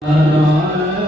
Allah.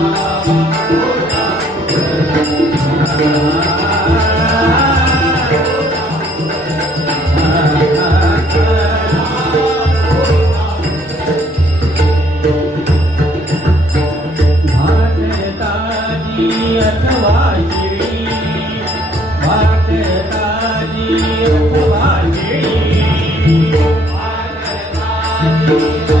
मात्र ताजी तारी माती मा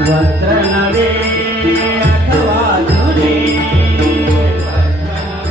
વસ્ત્રનવે અથવા ધુરી વસ્ત્રનવે